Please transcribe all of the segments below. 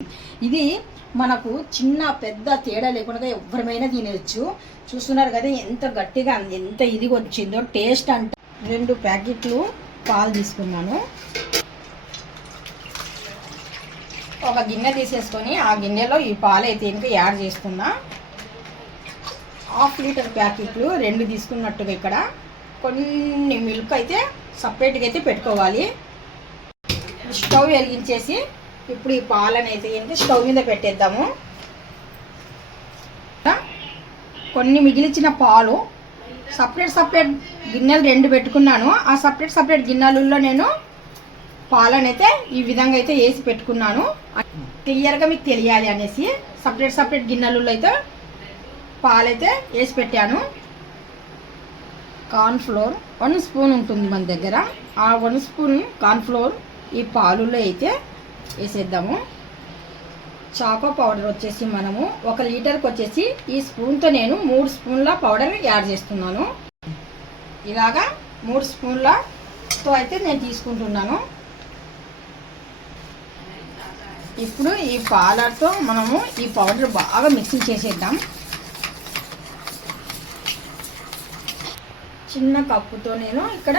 ఇది మనకు చిన్న పెద్ద తేడా లేకుండా ఎవరమైనా తినవచ్చు. చూస్తున్నారు కదా ఎంత గట్టిగా ఎంత ఇది వచ్చిందో టేస్ట్. అంటే 2 ప్యాకెట్లు పాలు తీసుకున్నాను. ఒక గిన్నె తీసేసుకొని ఆ గిన్నెలో ఈ పాలు అయితే ఇంకా యాడ్ చేస్తున్నా. 1/2 లీటర్ ప్యాకెట్లు 2 తీసుకున్నట్టుగా ఇక్కడ కొన్ని మిల్క్ అయితే సపరేట్గా అయితే పెట్టుకోవాలి. స్టవ్ వెలిగించేసి ఇప్పుడు ఈ పాలను అయితే ఏంటి స్టవ్ మీద పెట్టేద్దాము. కొన్ని మిగిలిచిన పాలు సపరేట్ గిన్నెలు 2 పెట్టుకున్నాను. ఆ సపరేట్ గిన్నెలలో నేను పాలనైతే ఈ విధంగా అయితే వేసి పెట్టుకున్నాను. క్లియర్గా మీకు తెలియాలి అనేసి సపరేట్ గిన్నెలలో అయితే పాలైతే వేసి పెట్టాను. కార్న్ఫ్లోర్ 1 స్పూన్ ఉంటుంది మన దగ్గర. ఆ 1 స్పూన్ కార్న్ఫ్లోర్ ఈ పాలులో అయితే వేసేద్దాము. చాకో పౌడర్ వచ్చేసి మనము 1 లీటర్కి వచ్చేసి ఈ స్పూన్తో నేను 3 స్పూన్ల పౌడర్ యాడ్ చేస్తున్నాను. ఇలాగా 3 స్పూన్లతో అయితే నేను తీసుకుంటున్నాను. ఇప్పుడు ఈ పాలతో మనము ఈ పౌడర్ బాగా మిక్సింగ్ చేసేద్దాం. చిన్న కప్పుతో నేను ఇక్కడ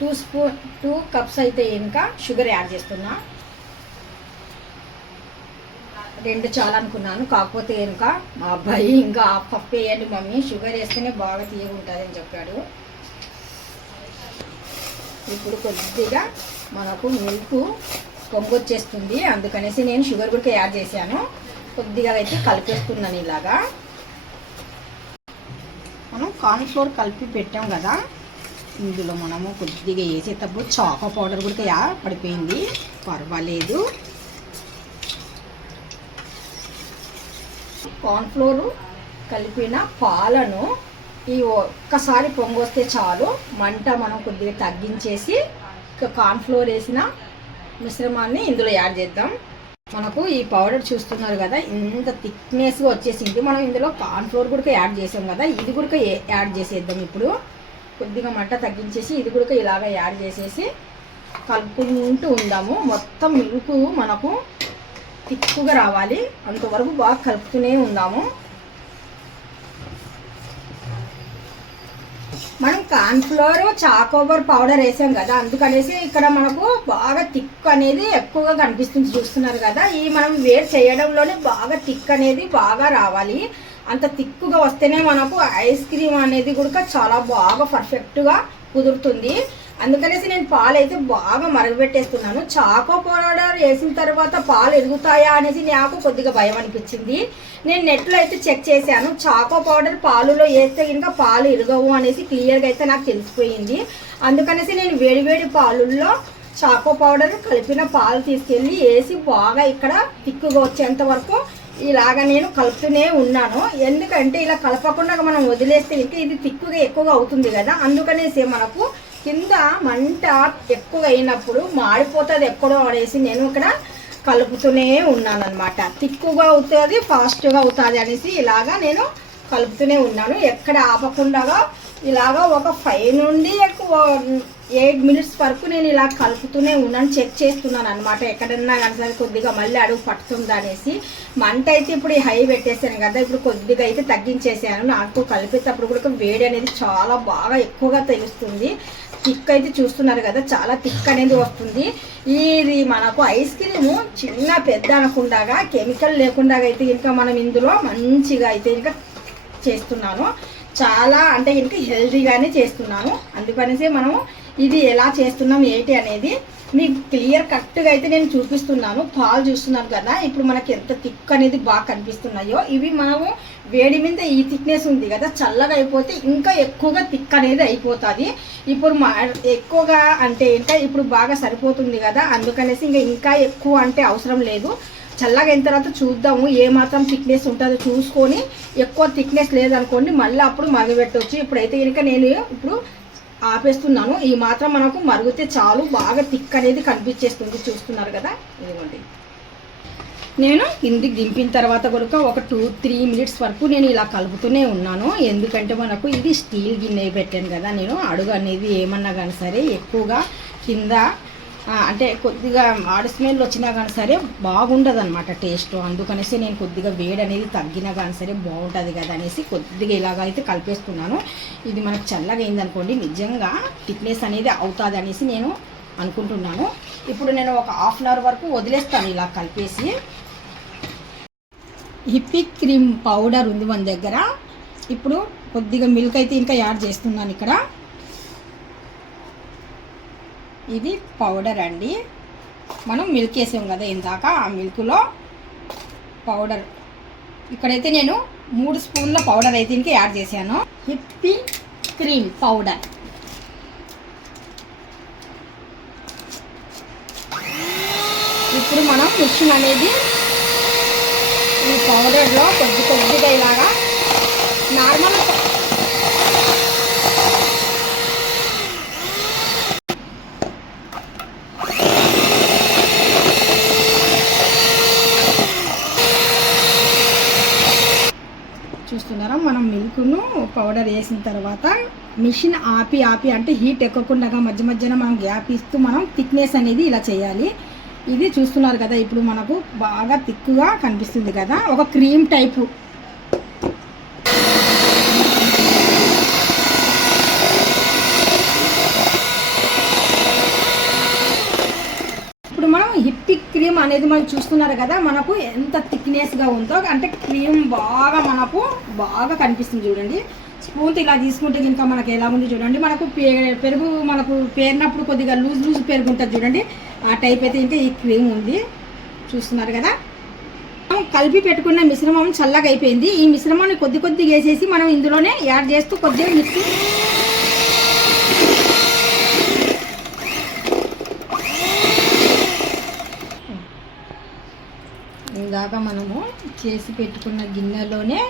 2 కప్స్ అయితే ఇంకా షుగర్ యాడ్ చేస్తున్నా. 2 చాలా అనుకున్నాను, కాకపోతే ఇంకా మా అబ్బాయి ఇంకా పప్పు వేయండి మమ్మీ, షుగర్ వేస్తేనే బాగా తీయగా ఉంటుంది అని చెప్పాడు. ఇప్పుడు కొద్దిగా మనకు మిల్క్ పొంగొచ్చేస్తుంది, అందుకనేసి నేను షుగర్ కూడా యాడ్ చేశాను. కొద్దిగా అయితే కలిపేస్తున్నాను. ఇలాగా మనం కార్న్ఫ్లోర్ కలిపి పెట్టాం కదా, ఇందులో మనము కొద్దిగా వేసేటప్పుడు చాకో పౌడర్ కూడా పడిపోయింది, పర్వాలేదు. కార్న్ఫ్లోర్ కలిపిన పాలను ఈ ఒక్కసారి పొంగొస్తే చాలు. మంట మనం కొద్దిగా తగ్గించేసి కార్న్ఫ్లోర్ వేసిన మిశ్రమాన్ని ఇందులో యాడ్ చేద్దాం. మనకు ఈ పౌడర్ చూస్తున్నారు కదా ఇంత థిక్నెస్గా వచ్చేసింది. మనం ఇందులో కార్న్ఫ్లోర్ కూడా యాడ్ చేసాం కదా, ఇది కూడా యాడ్ చేసేద్దాం. ఇప్పుడు కొద్దిగా మంట తగ్గించేసి ఇది కూడా ఇలాగ యాడ్ చేసేసి కలుపుకుంటూ ఉందాము. మొత్తం మిల్క్ మనకు తిక్కుగా రావాలి, అంతవరకు బాగా కలుపుతూనే ఉందాము. మనం కార్న్ఫ్లోర్ చాకోబార్ పౌడర్ వేసాం కదా, అందుకనేసి ఇక్కడ మనకు బాగా థిక్ అనేది ఎక్కువగా కనిపిస్తుంది. చూస్తున్నారు కదా, ఈ మనం వేడి చేయడంలోనే బాగా థిక్ అనేది బాగా రావాలి. అంత థిక్గా వస్తేనే మనకు ఐస్ క్రీమ్ అనేది కూడా చాలా బాగా పర్ఫెక్ట్గా కుదురుతుంది. అందుకనేసి నేను పాలు అయితే బాగా మరగబెట్టేస్తున్నాను. చాకో పౌడర్ వేసిన తర్వాత పాలు ఎరుగుతాయా అనేసి నాకు కొద్దిగా భయం అనిపించింది. నేను నెట్లో అయితే చెక్ చేశాను, చాకో పౌడర్ పాలులో వేస్తే ఇంకా పాలు ఎరగవు అనేసి క్లియర్గా అయితే నాకు తెలిసిపోయింది. అందుకనేసి నేను వేడివేడి పాలుల్లో చాకో పౌడర్ కలిపిన పాలు తీసుకెళ్ళి వేసి బాగా ఇక్కడ తిక్కుగా వచ్చేంత వరకు ఇలాగ నేను కలుపుతూనే ఉన్నాను. ఎందుకంటే ఇలా కలపకుండా మనం వదిలేస్తే ఇంకా ఇది తిక్కుగా ఎక్కువగా అవుతుంది కదా, అందుకనేసి మనకు కింద మంట ఎక్కువ అయినప్పుడు మాడిపోతుంది ఎక్కడో అనేసి నేను ఇక్కడ కలుపుతూనే ఉన్నాను అనమాట. తిక్కుగా అవుతుంది, ఫాస్ట్గా అవుతుంది అనేసి ఇలాగా నేను కలుపుతూనే ఉన్నాను. ఎక్కడ ఆపకుండా ఇలాగా ఒక 5 నుండి 8 మినిట్స్ వరకు నేను ఇలా కలుపుతూనే ఉన్నాను, చెక్ చేస్తున్నాను అనమాట. ఎక్కడన్నా కానీ సరే కొద్దిగా మళ్ళీ అడుగు పట్టుతుందా అనేసి. మంట అయితే ఇప్పుడు హై పెట్టేసాను కదా, ఇప్పుడు కొద్దిగా అయితే తగ్గించేసాను. నాకు కలిపేటప్పుడు కూడా వేడి అనేది చాలా బాగా ఎక్కువగా తెలుస్తుంది. థిక్ అయితే చూస్తున్నారు కదా, చాలా థిక్ అనేది వస్తుంది. ఇది మనకు ఐస్ క్రీము చిన్న పెద్ద అనకుండా కెమికల్ లేకుండా అయితే ఇంకా మనం ఇందులో మంచిగా అయితే ఇంకా చేస్తున్నాను. చాలా అంటే ఇంకా హెల్తీగానే చేస్తున్నాను. అందుకనేసి మనము ఇది ఎలా చేస్తున్నాం ఏంటి అనేది మీకు క్లియర్ కట్గా అయితే నేను చూపిస్తున్నాను. పాలు చూస్తున్నారు కదా, ఇప్పుడు మనకి ఎంత థిక్ అనేది బాగా కనిపిస్తున్నాయో, ఇవి మనము వేడి మీద ఈ థిక్నెస్ ఉంది కదా, చల్లగా అయిపోతే ఇంకా ఎక్కువగా థిక్ అనేది అయిపోతుంది. ఇప్పుడు ఎక్కువగా అంటే ఇంకా ఇప్పుడు బాగా సరిపోతుంది కదా, అందుకనేసి ఇంకా ఎక్కువ అంటే అవసరం లేదు. చల్లగా అయిన తర్వాత చూద్దాము ఏ మాత్రం థిక్నెస్ ఉంటుందో చూసుకొని. ఎక్కువ థిక్నెస్ లేదనుకోండి మళ్ళీ అప్పుడు మరగబెట్టవచ్చు. ఇప్పుడైతే కనుక నేను ఇప్పుడు ఆపేస్తున్నాను. ఈ మాత్రం మనకు మరుగుతే చాలు, బాగా థిక్ అనేది కనిపించేస్తుంది. చూస్తున్నారు కదా, ఇదిగోండి. నేను కిందికి దింపిన తర్వాత కూడా ఒక 2-3 మినిట్స్ వరకు నేను ఇలా కలుపుతూనే ఉన్నాను. ఎందుకంటే మనకు ఇది స్టీల్ గిన్నె పెట్టాను కదా, నేను అడుగు అనేది ఏమన్నా కానీ సరే ఎక్కువగా కింద అంటే కొద్దిగా మాడి స్మెల్ వచ్చినా కానీ సరే బాగుండదు అనమాట టేస్ట్. అందుకనేసి నేను కొద్దిగా వేడి అనేది తగ్గినా కానీ సరే బాగుంటుంది కదా అనేసి కొద్దిగా ఇలాగైతే కలిపేస్తున్నాను. ఇది మనకు చల్లగా అయిందనుకోండి నిజంగా థిక్నెస్ అనేది అవుతుంది అనేసి నేను అనుకుంటున్నాను. ఇప్పుడు నేను ఒక హాఫ్ అన్ అవర్ వరకు వదిలేస్తాను ఇలా కలిపేసి. హిప్పీ క్రీమ్ పౌడర్ ఉంది మన దగ్గర. ఇప్పుడు కొద్దిగా మిల్క్ అయితే ఇంకా యాడ్ చేస్తున్నాను ఇక్కడ. ఇది పౌడర్ అండి. మనం మిల్క్ వేసాం కదా ఇందాక, ఆ మిల్క్లో పౌడర్ ఇక్కడైతే నేను 3 స్పూన్ల పౌడర్ అయితే ఇంకా యాడ్ చేశాను. Hippie cream powder. ఇప్పుడు మనం మిక్సింగ్ అనేది ఈ పౌడర్లో కొద్దిగా ఇలాగా నార్మల్ చూస్తున్నారా, మనం మిల్క్ను పౌడర్ వేసిన తర్వాత మిషన్ ఆపి అంటే హీట్ ఎక్కకుండా మధ్య మధ్యన మనం గ్యాప్ ఇస్తూ మనం థిక్నెస్ అనేది ఇలా చేయాలి. ఇది చూస్తున్నారు కదా, ఇప్పుడు మనకు బాగా థిక్గా కనిపిస్తుంది కదా, ఒక క్రీమ్ టైపు. ఇప్పుడు మనం హిప్పీ క్రీమ్ అనేది మనం చూస్తున్నారు కదా, మనకు ఎంత థిక్నెస్గా ఉందో, అంటే క్రీమ్ బాగా మనకు బాగా కనిపిస్తుంది చూడండి. స్పూన్తో ఇలా తీసుకుంటే ఇంకా మనకు ఎలా ఉంది చూడండి. మనకు పెరుగు మనకు పేరినప్పుడు కొద్దిగా లూజ్ పెరుగు ఉంటుంది చూడండి, ఆ టైప్ అయితే ఇంకా ఈ క్రీమ్ ఉంది. చూస్తున్నారు కదా, మనం కలిపి పెట్టుకున్న మిశ్రమం చల్లగా అయిపోయింది. ఈ మిశ్రమాన్ని కొద్దిగా వేసేసి మనం ఇందులోనే యాడ్ చేస్తూ కొద్దిగా మిక్స్ ఇందాక మనము చేసి పెట్టుకున్న గిన్నెలోనే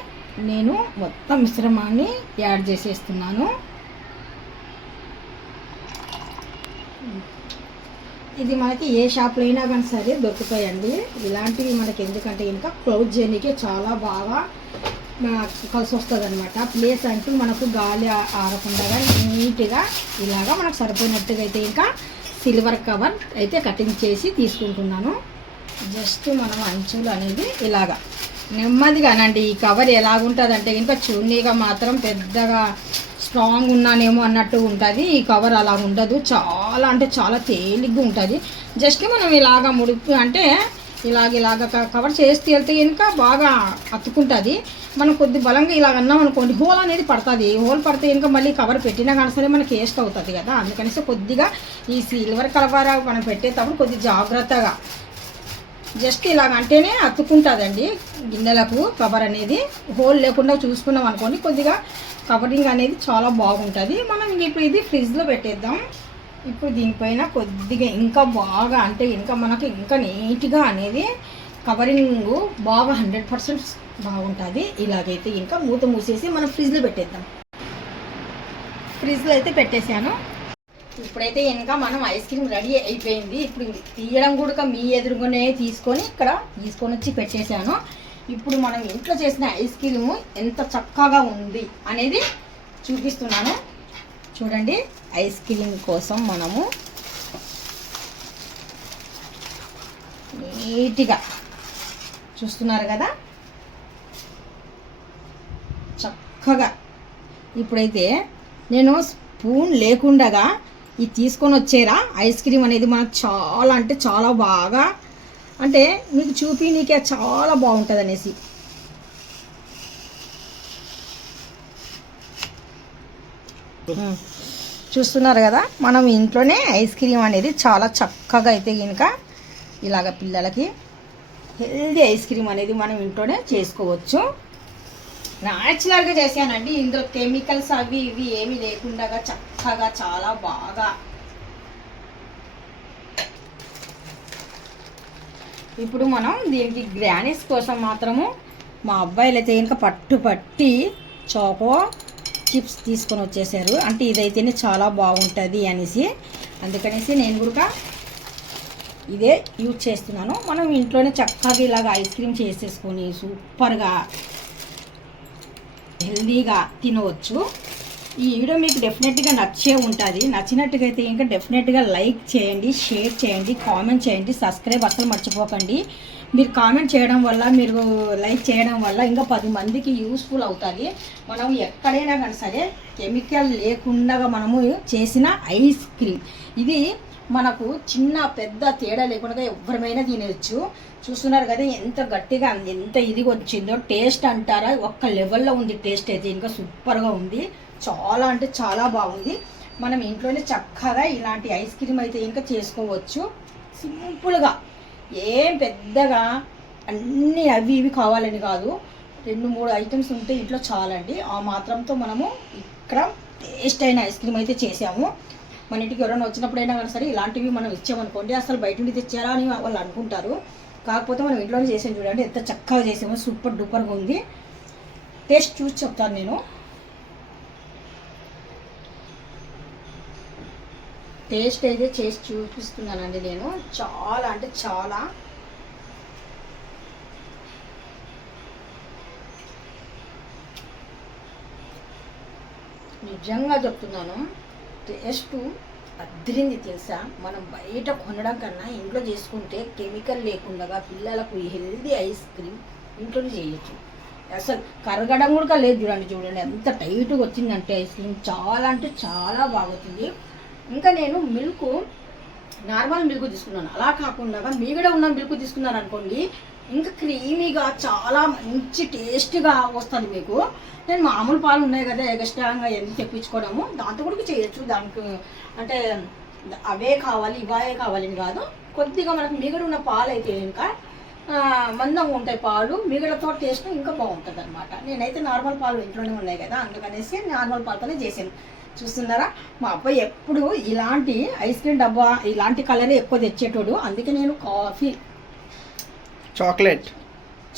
నేను మొత్తం మిశ్రమాన్ని యాడ్ చేసేస్తున్నాను. ఇది మనకి ఏ షాప్లో అయినా కానీ సరే దొరుకుతాయండి ఇలాంటివి. మనకి ఎందుకంటే ఇంకా క్లోజ్ చేయడానికి చాలా బాగా కలిసి వస్తుంది అనమాట. ప్లేస్ అంటూ మనకు గాలి ఆరకుండా నీట్గా ఇలాగా మనకు సరిపోయినట్టుగా అయితే ఇంకా సిల్వర్ కవర్ అయితే కటింగ్ చేసి తీసుకుంటున్నాను. జస్ట్ మనం అంచులు అనేది ఇలాగా నెమ్మదిగానండి. ఈ కవర్ ఎలాగుంటుంది అంటే ఇంకా చూన్నీగా మాత్రం పెద్దగా స్ట్రాంగ్ ఉన్నానేమో అన్నట్టు ఉంటుంది. ఈ కవర్ అలా ఉండదు, చాలా అంటే చాలా తేలిగ్గా ఉంటుంది. జస్ట్ మనం ఇలాగ ముడుపు అంటే ఇలాగ కవర్ చేసి వెళ్తే ఇంకా బాగా అతుక్కుంటుంది. మనం కొద్ది బలంగా ఇలాగ అన్నాం అనుకోండి, హోల్ అనేది పడుతుంది. హోల్ పడితే ఇంకా మళ్ళీ కవర్ పెట్టినా కానీ సరే మనకి వేస్ట్ అవుతుంది కదా. అందుకనేసి కొద్దిగా ఈ సిల్వర్ కవర్ మనం పెట్టేటప్పుడు కొద్దిగా జాగ్రత్తగా జస్ట్ ఇలాగ అంటేనే అతుక్కుంటుందండి గిన్నెలకు కవర్ అనేది. హోల్ లేకుండా చూసుకున్నాం అనుకోండి, కొద్దిగా కవరింగ్ అనేది చాలా బాగుంటుంది. మనం ఇప్పుడు ఇది ఫ్రిడ్జ్లో పెట్టేద్దాం. ఇప్పుడు దీనిపైన కొద్దిగా ఇంకా బాగా అంటే ఇంకా మనకి ఇంకా నీట్గా అనేది కవరింగ్ బాగా 100% బాగుంటుంది. ఇలాగైతే ఇంకా మూత మూసేసి మనం ఫ్రిడ్జ్లో పెట్టేద్దాం. ఫ్రిడ్జ్లో అయితే పెట్టేశాను. ఇప్పుడైతే ఇంకా మనం ఐస్ క్రీమ్ రెడీ అయిపోయింది. ఇప్పుడు తీయడం కూడా మీ ఎదురుగానే తీసుకొని వచ్చి పెట్టేశాను. ఇప్పుడు మనం ఇంట్లో చేసిన ఐస్ క్రీమ్ ఎంత చక్కగా ఉంది అనేది చూపిస్తున్నాను చూడండి. ఐస్ క్రీమ్ కోసం మనము నీట్గా చూస్తున్నారు కదా, చక్కగా. ఇప్పుడైతే నేను స్పూన్ లేకుండా ఇది తీసుకొని వచ్చేరా ఐస్ క్రీమ్ అనేది మనకు చాలా అంటే చాలా బాగా అంటే మీకు చూపినీకే చాలా బాగుంటుంది అనేసి. చూస్తున్నారు కదా, మనం ఇంట్లోనే ఐస్ క్రీమ్ అనేది చాలా చక్కగా అయితే కనుక ఇలాగ పిల్లలకి హెల్దీ ఐస్ క్రీమ్ అనేది మనం ఇంట్లోనే చేసుకోవచ్చు. న్యాచురల్గా చేశానండి. ఇందులో కెమికల్స్ అవి ఇవి ఏమీ లేకుండా చక్కగా చాలా బాగా. ఇప్పుడు మనం దీనికి గ్రానీస్ కోసం మాత్రము మా అబ్బాయిలు అయితే ఇంకా పట్టి చాకో చిప్స్ తీసుకొని వచ్చేసారు. అంటే ఇదైతేనే చాలా బాగుంటుంది అనేసి, అందుకనేసి నేను కూడా ఇదే యూజ్ చేస్తున్నాను. మనం ఇంట్లోనే చక్కగా ఇలాగ ఐస్ క్రీమ్ చేసేసుకొని సూపర్గా హెల్దీగా తినవచ్చు. ఈ వీడియో మీకు డెఫినెట్గా నచ్చే ఉంటుంది. నచ్చినట్టుగా అయితే ఇంకా డెఫినెట్గా లైక్ చేయండి, షేర్ చేయండి, కామెంట్ చేయండి, సబ్స్క్రైబ్ అసలు మర్చిపోకండి. మీరు కామెంట్ చేయడం వల్ల, మీరు లైక్ చేయడం వల్ల ఇంకా 10 మందికి యూస్ఫుల్ అవుతుంది. మనం ఎక్కడైనా కానీ సరే కెమికల్ లేకుండా మనము చేసిన ఐస్ క్రీమ్ ఇది మనకు చిన్న పెద్ద తేడా లేకుండా ఎవరిమైనా తినవచ్చు. చూస్తున్నారు కదా ఎంత గట్టిగా ఎంత ఇది వచ్చిందో. టేస్ట్ అంటారా ఒక్క లెవెల్లో ఉంది. టేస్ట్ అయితే ఇంకా సూపర్గా ఉంది. చాలా అంటే చాలా బాగుంది. మనం ఇంట్లోనే చక్కగా ఇలాంటి ఐస్ క్రీమ్ అయితే ఇంకా చేసుకోవచ్చు సింపుల్గా. ఏం పెద్దగా అన్నీ అవి ఇవి కావాలని కాదు, 2-3 ఐటమ్స్ ఉంటే ఇంట్లో చాలండి. ఆ మాత్రంతో మనము ఇక్కడ టేస్ట్ అయిన ఐస్ క్రీమ్ అయితే చేసాము. మన ఇంటికి ఎవరైనా వచ్చినప్పుడైనా కానీ సరే ఇలాంటివి మనం ఇచ్చామనుకోండి అసలు బయట నుండి తెచ్చారా అని వాళ్ళు అనుకుంటారు. కాకపోతే మనం ఇంట్లోనే చేసాము. చూడండి ఎంత చక్కగా చేసామో, సూపర్ డూపర్గా ఉంది. టేస్ట్ చూసి చెప్తాను నేను. టేస్ట్ అయితే చేసి చూపిస్తున్నానండి నేను. చాలా అంటే చాలా నిజంగా చెప్తున్నాను, టేస్ట్ అద్దరింది తెలుసా. మనం బయట కొనడం కన్నా ఇంట్లో చేసుకుంటే కెమికల్ లేకుండా పిల్లలకు హెల్దీ ఐస్ క్రీమ్ ఇంట్లోనే చేయొచ్చు. అసలు కరగడం కూడా లేదు. చూడండి ఎంత టైట్గా వచ్చిందంటే ఐస్ క్రీమ్ చాలా అంటే చాలా బాగుంటుంది. ఇంకా నేను నార్మల్ మిల్క్ తీసుకున్నాను. అలా కాకుండా మీగడ ఉన్న మిల్క్ తీసుకున్నాను అనుకోండి ఇంకా క్రీమీగా చాలా మంచి టేస్ట్గా వస్తుంది మీకు. నేను మామూలు పాలు ఉన్నాయి కదా ఎగస్ట్రాగా ఎంత తెప్పించుకోవడము, దాంతో కూడా చేయొచ్చు. దానికి అంటే అవే కావాలి ఇవే కావాలని కాదు, కొద్దిగా మనకు మిగడ ఉన్న పాలు అయితే ఇంకా మందంగా ఉంటాయి పాలు. మిగడతో టేస్ట్ ఇంకా బాగుంటుంది అనమాట. నేనైతే నార్మల్ పాలు ఇంట్లోనే ఉన్నాయి కదా అందుకనేసి నార్మల్ పాలతోనే చేశాను. చూస్తున్నారా, మా అబ్బాయి ఎప్పుడు ఇలాంటి ఐస్ క్రీమ్ డబ్బా ఇలాంటి కలరే ఎక్కువ తెచ్చేటోడు. అందుకే నేను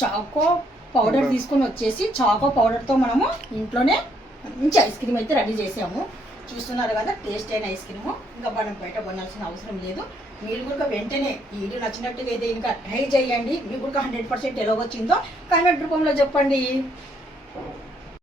చాకో పౌడర్ తీసుకొని వచ్చేసి చాకో పౌడర్తో మనము ఇంట్లోనే మంచి ఐస్ క్రీమ్ అయితే రెడీ చేసాము. చూస్తున్నారు కదా టేస్ట్ అయిన ఐస్ క్రీము. ఇంకా మనం బయట కొనాల్సిన అవసరం లేదు. మీరు కూడా వెంటనే ఈ వీడియో నచ్చినట్టుగా అయితే ఇంకా ట్రై చేయండి. మీకు కూడా 100% ఎలా వచ్చిందో కామెంట్ రూపంలో చెప్పండి.